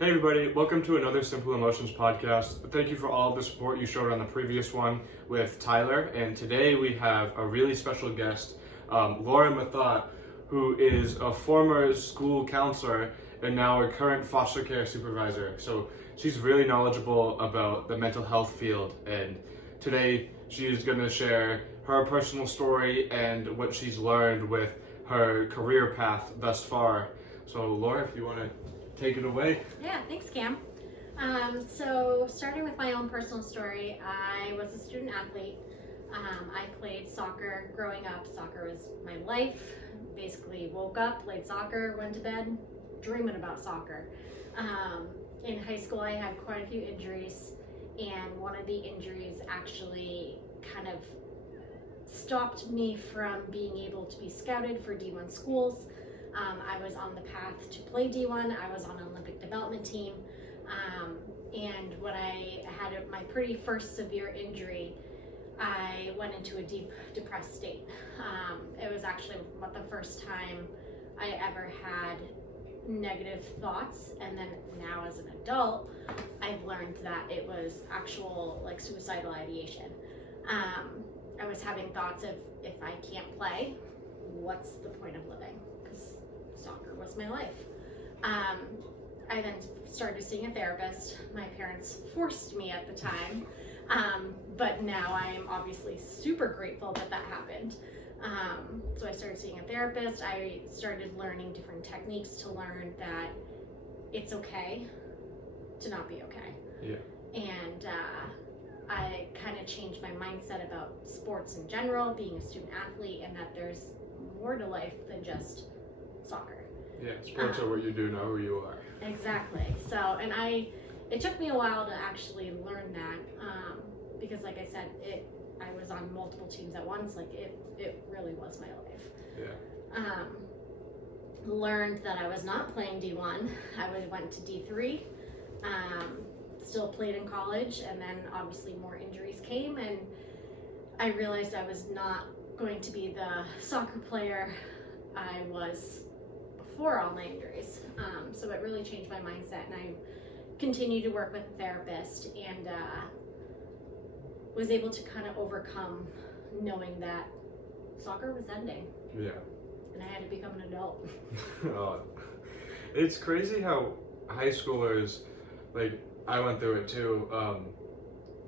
Hey everybody, welcome to another Simple Emotions podcast. Thank you for all of the support you showed on the previous one with Tyler. And today we have a really special guest, Laura Methot, who is a former school counselor and now a current foster care supervisor. So she's really knowledgeable about the mental health field. And today she is going to share her personal story and what she's learned with her career path thus far. So Laura, if you want to take it away. Yeah, thanks, Cam. So starting with my own personal story, I was a student athlete. I played soccer growing up. Soccer was my life. Basically woke up, played soccer, went to bed, dreaming about soccer. In high school, I had quite a few injuries, and one of the injuries actually kind of stopped me from being able to be scouted for D1 schools. I was on the path to play D1. I was on an Olympic development team. And when I had my pretty first severe injury, I went into a deep depressed state. It was actually the first time I ever had negative thoughts. And then now as an adult, I've learned that it was actual suicidal ideation. I was having thoughts of, if I can't play, what's the point of living? Because soccer was my life. I then started seeing a therapist. My parents forced me at the time, but now I am obviously super grateful that that happened. So I started seeing a therapist. I started learning different techniques to learn that it's okay to not be okay. Yeah. And I kind of changed my mindset about sports in general, being a student athlete, and that there's more to life than just soccer. Yeah, sports are what you do, not who you are. Exactly. So, it took me a while to actually learn that, because like I said, I was on multiple teams at once. It really was my life. Yeah. Learned that I was not playing D1. I went to D3. Still played in college, and then obviously more injuries came, and I realized I was not going to be the soccer player I was before all my injuries. So it really changed my mindset, and I continued to work with a therapist, and was able to kind of overcome knowing that soccer was ending. Yeah. And I had to become an adult. It's crazy how high schoolers, I went through it too.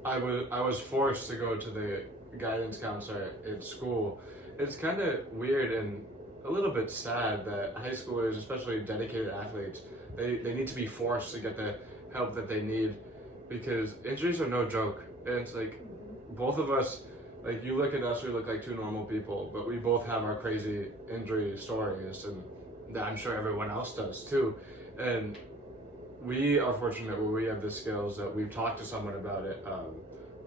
I was forced to go to the guidance counselor at school. It's kind of weird and a little bit sad that high schoolers, especially dedicated athletes, they need to be forced to get the help that they need, because injuries are no joke. And it's both of us, you look at us, we look like two normal people, but we both have our crazy injury stories, and I'm sure everyone else does too. And we are fortunate where we have the skills that we've talked to someone about it.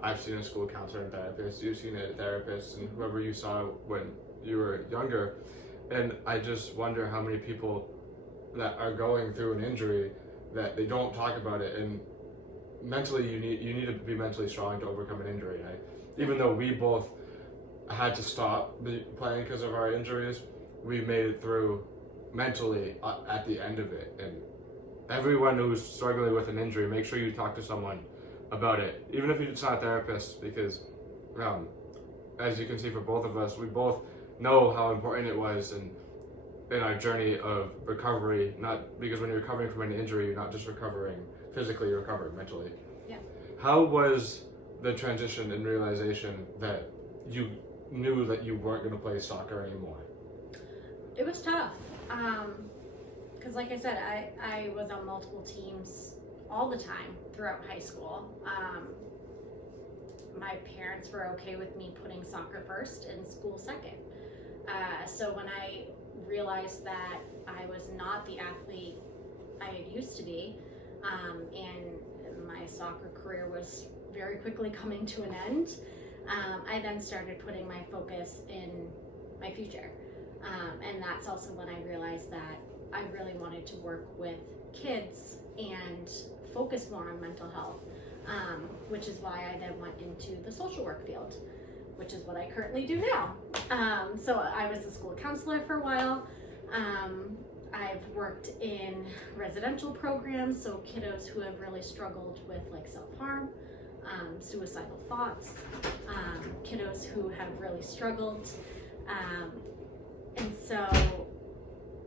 I've seen a school counselor and therapist, you've seen a therapist, and whoever you saw when you were younger. And I just wonder how many people that are going through an injury that they don't talk about it. And mentally, you need to be mentally strong to overcome an injury. Even though we both had to stop playing because of our injuries, we made it through mentally at the end of it. And everyone who's struggling with an injury, make sure you talk to someone about it, even if it's not a therapist, because as you can see for both of us, we both know how important it was in our journey of recovery. Not because when you're recovering from an injury, you're not just recovering physically, you're recovering mentally. Yeah. How was the transition and realization that you knew that you weren't going to play soccer anymore? It was tough. Because like I said, I was on multiple teams all the time throughout high school. My parents were okay with me putting soccer first and school second. So when I realized that I was not the athlete I used to be, and my soccer career was very quickly coming to an end, I then started putting my focus in my future. And that's also when I realized that I really wanted to work with kids and focus more on mental health, which is why I then went into the social work field, which is what I currently do now. So I was a school counselor for a while. I've worked in residential programs, so kiddos who have really struggled with like self-harm, suicidal thoughts, kiddos who have really struggled. And so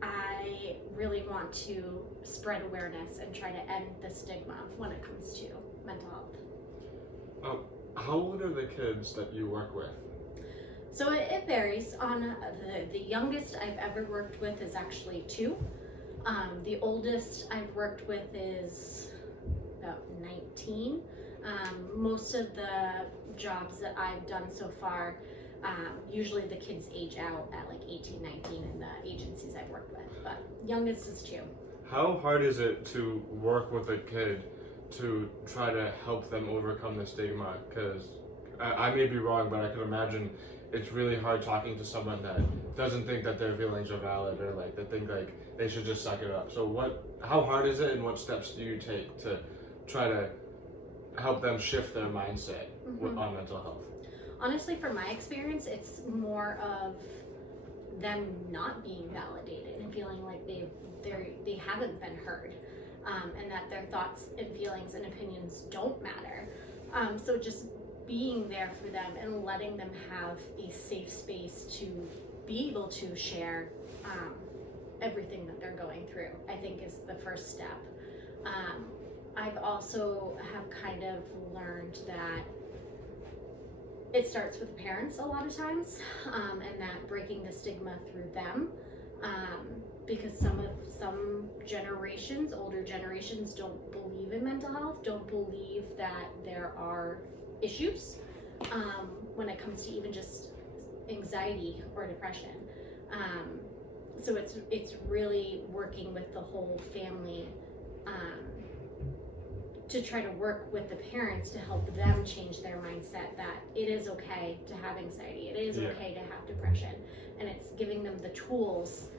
I really want to spread awareness and try to end the stigma when it comes to mental health. How old are the kids that you work with? So it varies. On the youngest I've ever worked with is actually 2. The oldest I've worked with is about 19. Most of the jobs that I've done so far, usually the kids age out at like 18, 19 in the agencies I've worked with, but youngest is 2. How hard is it to work with a kid to try to help them overcome the stigma? Because I may be wrong, but I can imagine it's really hard talking to someone that doesn't think that their feelings are valid, or like they think like they should just suck it up. So how hard is it, and what steps do you take to try to help them shift their mindset on mental health? Honestly, from my experience, it's more of them not being validated and feeling like they haven't been heard, and that their thoughts and feelings and opinions don't matter. So just being there for them and letting them have a safe space to be able to share everything that they're going through, I think is the first step. I've also have kind of learned that it starts with parents a lot of times, and that breaking the stigma through them, because some generations, older generations, don't believe in mental health, don't believe that there are issues when it comes to even just anxiety or depression. So it's really working with the whole family to try to work with the parents to help them change their mindset that it is okay to have anxiety, it is okay to have depression, and it's giving them the tools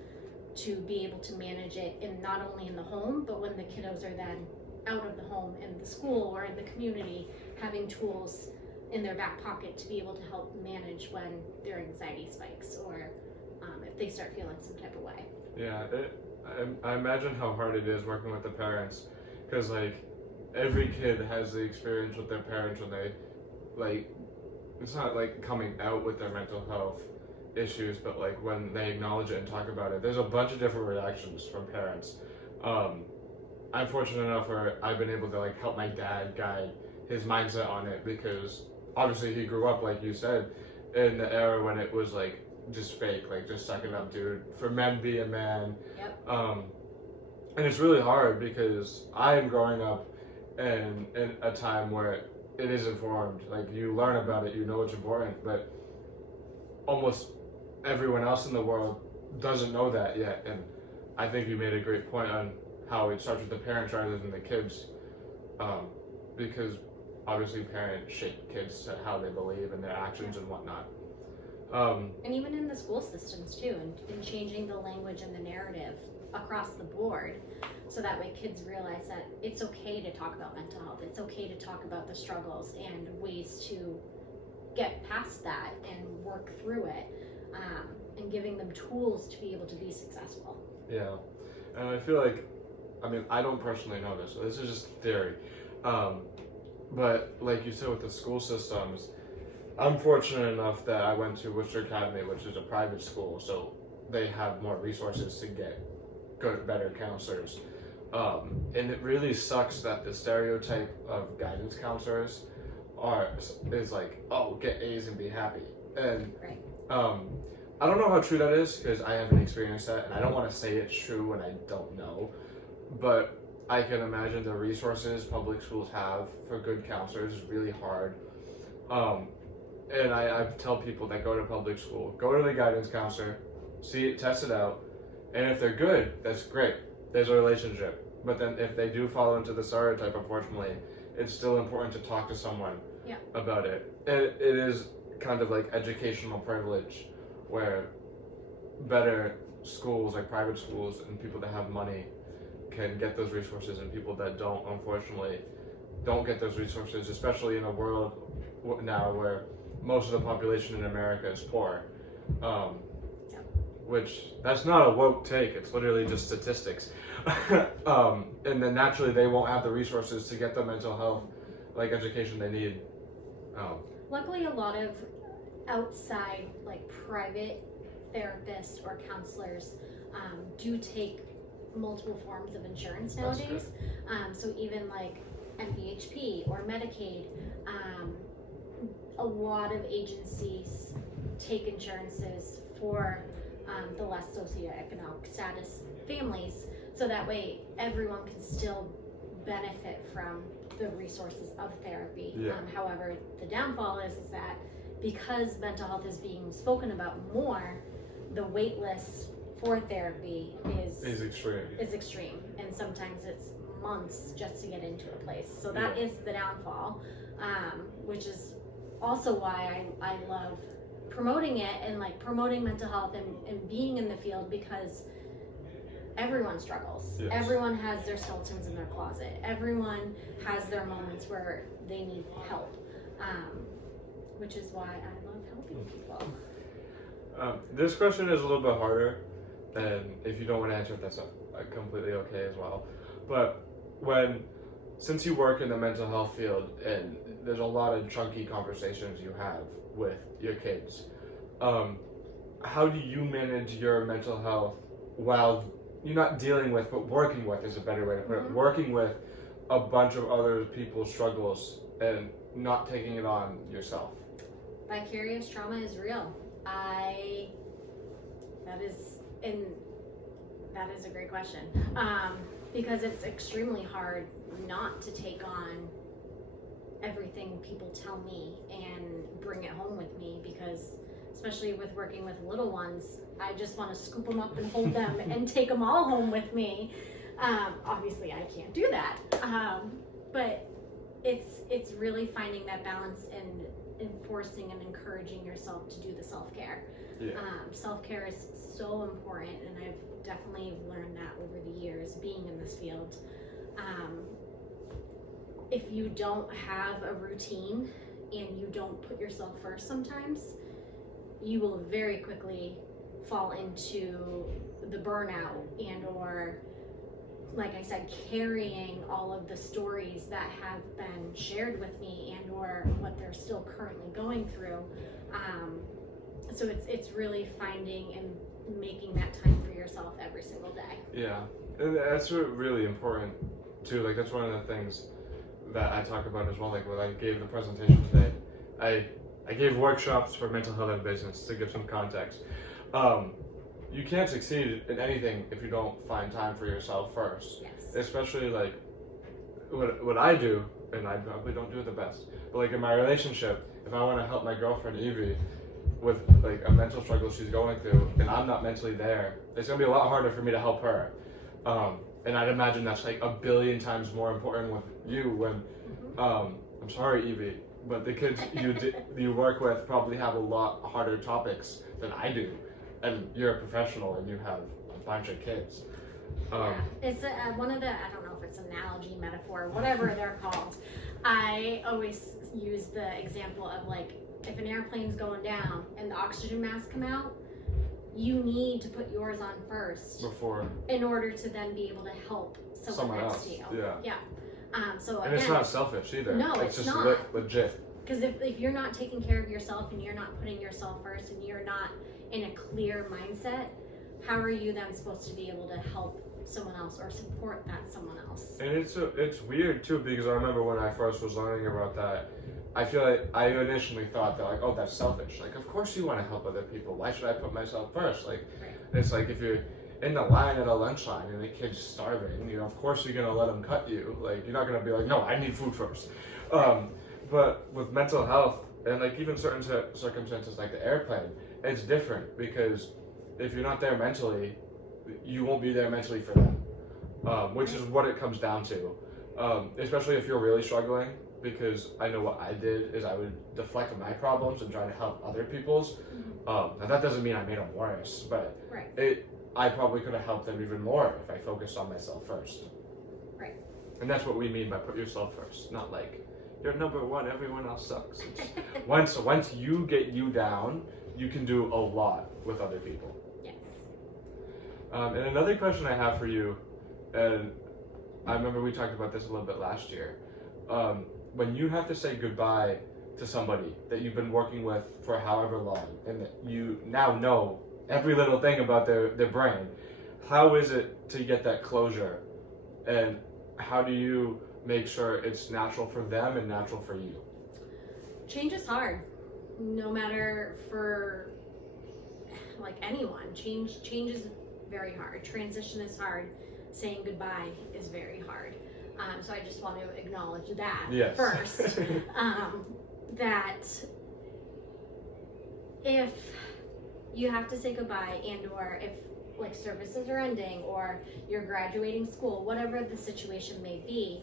to be able to manage it in not only in the home, but when the kiddos are then out of the home in the school or in the community, having tools in their back pocket to be able to help manage when their anxiety spikes, or if they start feeling some type of way. Yeah, I imagine how hard it is working with the parents, because like every kid has the experience with their parents when they, like, it's not like coming out with their mental health issues, but like when they acknowledge it and talk about it, there's a bunch of different reactions from parents. I'm fortunate enough where I've been able to like help my dad guide his mindset on it, because obviously he grew up, like you said, in the era when it was like just fake, like just suck it up, dude, for men be a man. Yep. And it's really hard because I am growing up in a time where it is informed, like you learn about it, you know it's important, but almost everyone else in the world doesn't know that yet. And I think you made a great point on how it starts with the parents rather than the kids, because obviously parents shape kids to how they believe and their actions and whatnot. And even in the school systems too, and changing the language and the narrative across the board, so that way kids realize that it's okay to talk about mental health, it's okay to talk about the struggles and ways to get past that and work through it, and giving them tools to be able to be successful. Yeah, and I feel like, I mean, I don't personally know this, so this is just theory, but like you said with the school systems, I'm fortunate enough that I went to Worcester Academy, which is a private school, so they have more resources to get good, better counselors. And it really sucks that the stereotype of guidance counselors is like, oh, get A's and be happy. And Right. I don't know how true that is, because I haven't experienced that, and I don't want to say it's true when I don't know. But I can imagine the resources public schools have for good counselors is really hard. And I tell people that go to public school, go to the guidance counselor, test it out, and if they're good, that's great. There's a relationship. But then if they do fall into the stereotype, unfortunately, it's still important to talk to someone about it. And it is kind of like educational privilege, where better schools, like private schools, and people that have money can get those resources, and people that don't, unfortunately, don't get those resources, especially in a world now where most of the population in America is poor. which that's not a woke take. It's literally just statistics. And then naturally they won't have the resources to get the mental health like education they need. Luckily, a lot of outside, like private therapists or counselors do take multiple forms of insurance nowadays. So even like MPHP or Medicaid, a lot of agencies take insurances for the less socioeconomic status families, so that way everyone can still benefit from the resources of therapy. However, the downfall is that because mental health is being spoken about more, the wait list for therapy is extreme, and sometimes it's months just to get into a place. So that is the downfall, which is also why I love promoting it and like promoting mental health and being in the field, because everyone struggles. Everyone has their skeletons in their closet. Everyone has their moments where they need help, which is why I love helping people. This question is a little bit harder, and if you don't want to answer it, that's completely okay as well. But since you work in the mental health field and there's a lot of chunky conversations you have with your kids, how do you manage your mental health while you're not dealing with, but working with is a better way to put it, working with a bunch of other people's struggles and not taking it on yourself? Vicarious trauma is real. That is a great question, because it's extremely hard not to take on everything people tell me and bring it home with me, because especially with working with little ones, I just want to scoop them up and hold them and take them all home with me. Obviously I can't do that, but it's really finding that balance and enforcing and encouraging yourself to do the self-care. Self-care is so important, and I've definitely learned that over the years being in this field. If you don't have a routine and you don't put yourself first, sometimes you will very quickly fall into the burnout and or, like I said, carrying all of the stories that have been shared with me and or what they're still currently going through. So it's really finding and making that time for yourself every single day. Yeah, and that's really important too. Like that's one of the things that I talk about as well. Like when I gave the presentation today, I gave workshops for mental health and business to give some context. You can't succeed in anything if you don't find time for yourself first. Yes. Especially like what I do, and I probably don't do it the best, but like in my relationship, if I want to help my girlfriend Evie with like a mental struggle she's going through and I'm not mentally there, it's gonna be a lot harder for me to help her. And I'd imagine that's like 1 billion times more important with you when, I'm sorry Evie, but the kids you work with probably have a lot harder topics than I do. And you're a professional and you have a bunch of kids. It's one of the, I don't know if it's analogy, metaphor, whatever they're called. I always use the example of like, if an airplane's going down and the oxygen masks come out, you need to put yours on first before, in order to then be able to help someone next to you. Yeah. So and again, it's not selfish either. No, it's just not. Legit. Because if you're not taking care of yourself and you're not putting yourself first and you're not in a clear mindset, how are you then supposed to be able to help someone else or support that someone else? And it's weird too, because I remember when I first was learning about that, I feel like I initially thought that like, oh, that's selfish. Like, of course you want to help other people. Why should I put myself first? Like, It's like if you're in the line at a lunch line and the kid's starving, of course you're gonna let them cut you. Like, you're not gonna be like, no, I need food first. But with mental health and like even certain circumstances like the airplane, it's different, because if you're not there mentally, you won't be there mentally for them, which is what it comes down to. Especially if you're really struggling, because I know what I did is I would deflect my problems and try to help other people's. Now that doesn't mean I made them worse, but I probably could have helped them even more if I focused on myself first. Right. And that's what we mean by put yourself first, not like you're number one, everyone else sucks. Once you get you down, you can do a lot with other people. Yes. And another question I have for you, and I remember we talked about this a little bit last year. When you have to say goodbye to somebody that you've been working with for however long, and that you now know every little thing about their brand, how is it to get that closure? And how do you make sure it's natural for them and natural for you? Change is hard, no matter for like anyone. Change is very hard. Transition is hard. Saying goodbye is very hard. So I just want to acknowledge that Yes. first. That if you have to say goodbye, and or if like services are ending or you're graduating school, whatever the situation may be,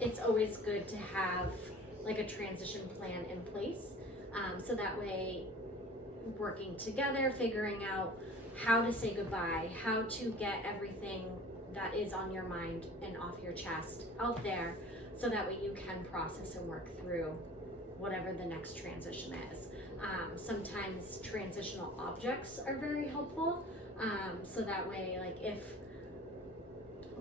it's always good to have like a transition plan in place. So that way, working together, figuring out how to say goodbye, how to get everything that is on your mind and off your chest out there, so that way you can process and work through whatever the next transition is. Sometimes transitional objects are very helpful. So that way, like if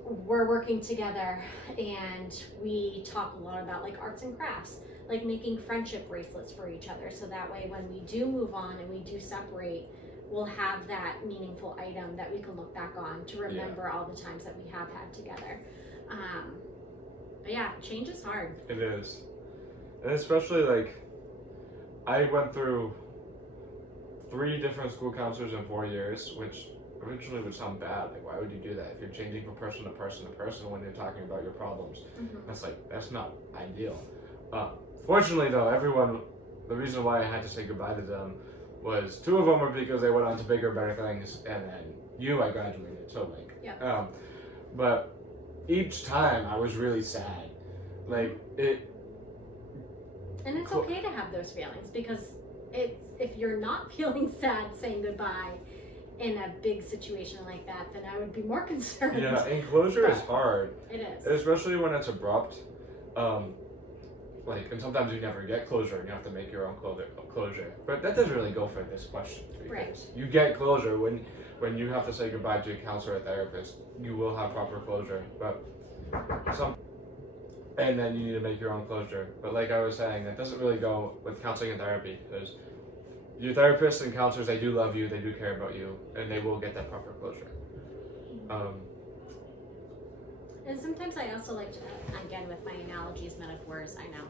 we're working together and we talk a lot about like arts and crafts, like making friendship bracelets for each other, so that way when we do move on and we do separate, we'll have that meaningful item that we can look back on to remember all the times that we have had together. But yeah, change is hard. It is. And especially like, I went through 3 different school counselors in 4 years, which originally would sound bad. Like, why would you do that? If you're changing from person to person to person when you're talking about your problems, that's not ideal. Fortunately though, the reason why I had to say goodbye to them was 2 of them were because they went on to bigger, better things, and then I graduated, so like, Yeah. But each time I was really sad. Like, And it's okay to have those feelings, because if you're not feeling sad saying goodbye in a big situation like that, then I would be more concerned. Yeah, and closure is hard. It is. Especially when it's abrupt. And sometimes you never get closure and you have to make your own closure. But that doesn't really go for this question, because Right. you get closure when you have to say goodbye to a counselor or therapist. You will have proper closure. But and then you need to make your own closure. But like I was saying, that doesn't really go with counseling and therapy, because your therapists and counselors, they do love you, they do care about you, and they will get that proper closure. And sometimes I also like to, again with my analogies, metaphors, I know.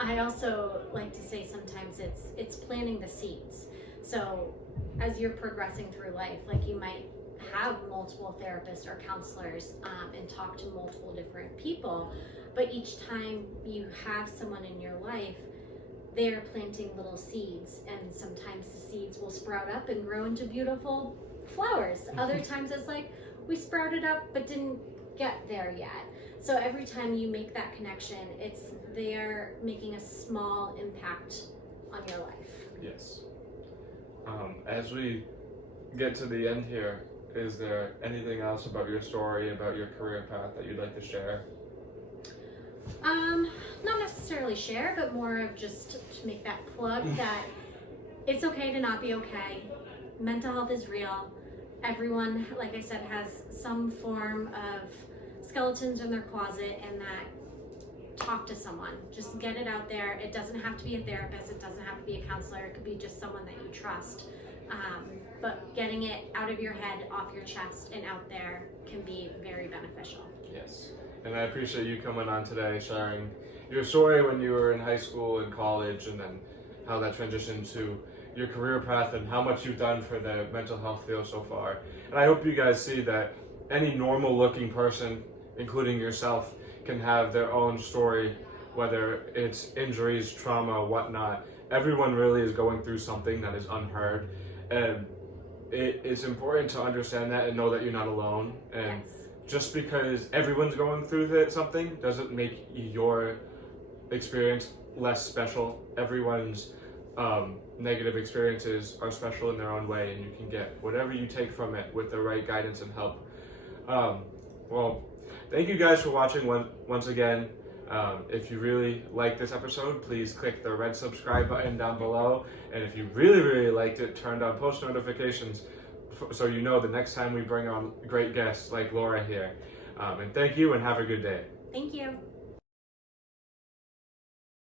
I also like to say sometimes it's planting the seeds. So as you're progressing through life, like you might have multiple therapists or counselors and talk to multiple different people, but each time you have someone in your life, they're planting little seeds, and sometimes the seeds will sprout up and grow into beautiful flowers. Other times it's like, we sprouted up but didn't get there yet. So every time you make that connection, they're making a small impact on your life. Yes. As we get to the end here, is there anything else about your story, about your career path that you'd like to share? Not necessarily share, but more of just to make that plug that it's okay to not be okay. Mental health is real. Everyone, like I said, has some form of skeletons in their closet, and that talk to someone. Just get it out there. It doesn't have to be a therapist. It doesn't have to be a counselor. It could be just someone that you trust. But getting it out of your head, off your chest, and out there can be very beneficial. Yes. And I appreciate you coming on today, sharing your story when you were in high school and college, and then how that transitioned to your career path and how much you've done for the mental health field so far. And I hope you guys see that any normal looking person, including yourself, can have their own story, whether it's injuries, trauma, whatnot. Everyone really is going through something that is unheard. And it's important to understand that and know that you're not alone. And Yes. just because everyone's going through something doesn't make your experience less special. Everyone's negative experiences are special in their own way, and you can get whatever you take from it with the right guidance and help. Well, thank you guys for watching once again. If you really liked this episode, please click the red subscribe button down below. And if you really, really liked it, turn on post notifications so you know the next time we bring on great guests like Laura here. And thank you and have a good day. Thank you.